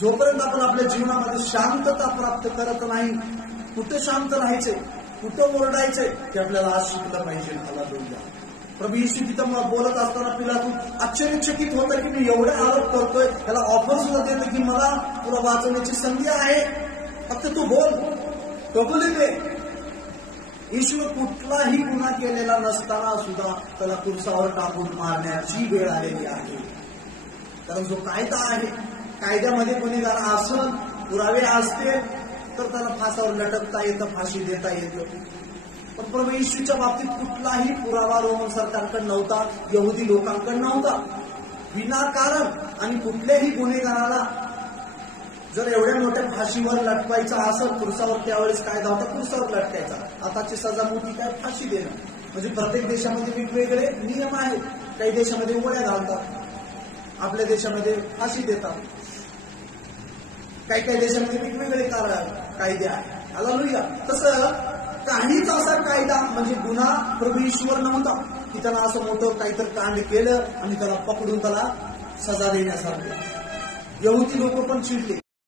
जोपर्यंत आपण आपल्या जीवनामध्ये शांतता प्राप्त करत नाही, कुठे शांत राहायचे, कुठं ओरडायचे ते आपल्याला आज शिकलं पाहिजे. हालेलुया. प्रभू येशू तिथं बोलत असताना पिलातूस आश्चर्यचकित होतं की मी एवढे आरोप करतोय, त्याला ऑफर सुद्धा देतो की मला तुला वाचवण्याची संधी आहे, फक्त तू बोल, कबूल दे. येशूने कुठलाही गुन्हा केलेला नसताना सुद्धा त्याला कुर्सावर टाकून मारण्याची वेळ आलेली आहे. कारण जो कायदा आहे, कायद्यामध्ये गुन्हेगार असन, पुरावे असते तर त्याला फासावर लटकता येतं, फाशी देता येतं. पण प्रभू येशूच्या बाबतीत कुठलाही पुरावा रोमन सरकारकडे नव्हता, यहुदी लोकांकडे नव्हता. विनाकारण आणि कुठल्याही गुन्हेगाराला जर एवढ्या मोठ्या फाशीवर लटवायचं असेल, कुर्सावर त्यावेळेस कायदा होता कुर्सावर लटकायचा. आताची सजा मोठी काय, फाशी देणं. म्हणजे प्रत्येक देशामध्ये वेगवेगळे नियम आहेत. काही देशामध्ये उड्या घालतात, आपल्या देशामध्ये फाशी देतात. काही काही देशामध्ये वेगवेगळे कायदे आहेत. हालेलुया. तसं काहीच असा कायदा म्हणजे गुन्हा प्रभू ईश्वर नव्हता की त्याला असं मोठं काहीतरी कांड केलं आणि त्याला पकडून त्याला सजा देण्यासारखं. यहुदी लोक पण चिडले.